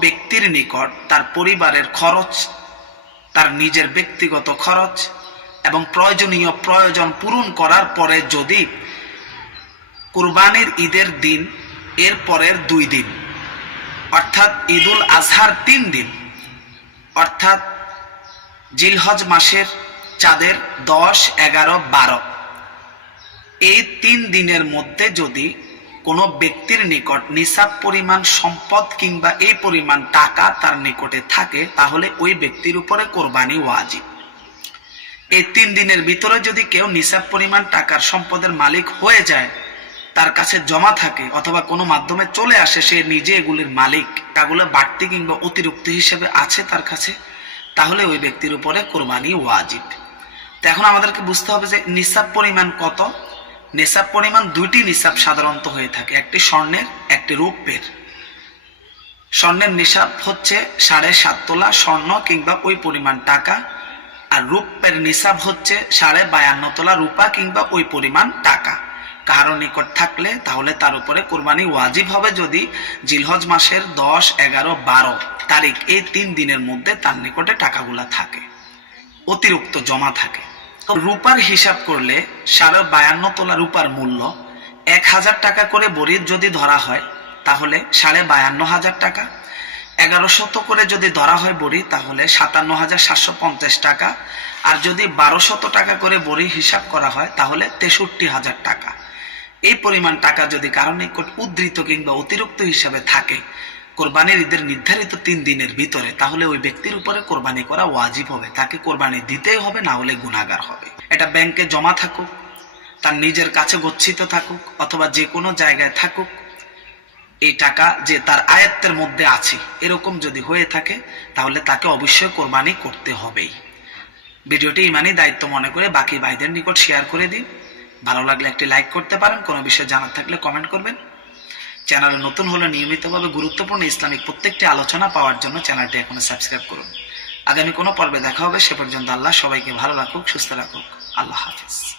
ব্যক্তির নিকট তার পরিবারের খরচ, তার নিজের ব্যক্তিগত খরচ এবং প্রয়োজনীয় প্রয়োজন পূরণ করার পরে যদি কুরবানির ঈদের দিন, এর পরের দুই দিন, অর্থাৎ ঈদুল আজহার তিন দিন, অর্থাৎ জিলহজ মাসের চাঁদের দশ, এগারো, বারো, এই তিন দিনের মধ্যে যদি কোনো ব্যক্তির নিকট নিসাব পরিমাণ সম্পদ কিংবা এই পরিমাণ টাকা তার নিকটে থাকে, তাহলে ওই ব্যক্তির উপরে কোরবানি ওয়াজিব। এই তিন দিনের ভিতরে যদি কেউ নিসাব পরিমাণ টাকার সম্পদের মালিক হয়ে যায়, তার কাছে জমা থাকে অথবা কোনো মাধ্যমে চলে আসে, সে নিজে এগুলির মালিক টাকাগুলো বাড়তি কিংবা অতিরিক্ত হিসেবে আছে তার কাছে, তাহলে ওই ব্যক্তির উপরে কোরবানি ওয়াজিব। তো এখন আমাদেরকে বুঝতে হবে যে নিসাব পরিমাণ কত নিসাব পরিমাণ দুইটি নিসাব সাধারণত হয়ে থাকে, একটি স্বর্ণের, একটি রূপের স্বর্ণের নিসাব হচ্ছে সাড়ে সাত তোলা স্বর্ণ কিংবা ওই পরিমাণ টাকা, আর রূপের নিসাব হচ্ছে সাড়ে বায়ান্ন তোলা রূপা কিংবা ওই পরিমাণ টাকা। কারও নিকট থাকলে তাহলে তার উপরে কোরবানি ওয়াজিব হবে যদি জিলহজ মাসের দশ, এগারো, বারো তারিখ এই তিন দিনের মধ্যে তার নিকটে টাকাগুলা থাকে, অতিরিক্ত জমা থাকে। রূপার হিসাব করলে সাড়ে বায়ান্ন তোলা রূপার মূল্য এক হাজার টাকা করে বড়ির যদি ধরা হয়, তাহলে সাড়ে বায়ান্ন হাজার টাকা। এগারো শত করে যদি ধরা হয় বড়ি, তাহলে সাতান্ন হাজার সাতশো পঞ্চাশ টাকা। আর যদি বারো শত টাকা করে বড়ি হিসাব করা হয়, তাহলে তেষট্টি হাজার টাকা। এই পরিমাণ টাকা যদি কারও নিকট উদ্ধৃত কিংবা অতিরিক্ত হিসাবে থাকে কোরবানির ঈদের নির্ধারিত তিন দিনের ভিতরে, তাহলে ওই ব্যক্তির উপরে কোরবানি করা ওয়াজিব হবে। তাকে কোরবানি দিতেই হবে, না হলে গুণাগার হবে। এটা ব্যাংকে জমা থাকুক, তার নিজের কাছে গচ্ছিত থাকুক, অথবা যে কোনো জায়গায় থাকুক, এই টাকা যে তার আয়ত্তের মধ্যে আছে, এরকম যদি হয়ে থাকে, তাহলে তাকে অবশ্যই কোরবানি করতে হবেই। ভিডিওটি ইমানই দায়িত্ব মনে করে বাকি ভাইদের নিকট শেয়ার করে দিন। ভালো লাগলে একটি লাইক করতে পারেন, কোনো বিষয়ে জানার থাকলে কমেন্ট করবেন। চ্যানেলে নতুন হলে নিয়মিতভাবে গুরুত্বপূর্ণ ইসলামিক প্রত্যেকটি আলোচনা পাওয়ার জন্য চ্যানেলটি এখনও সাবস্ক্রাইব করুন। আগামী কোনো পর্বে দেখা হবে, সে পর্যন্ত আল্লাহ সবাইকে ভালো রাখুক, সুস্থ রাখুক। আল্লাহ হাফিজ।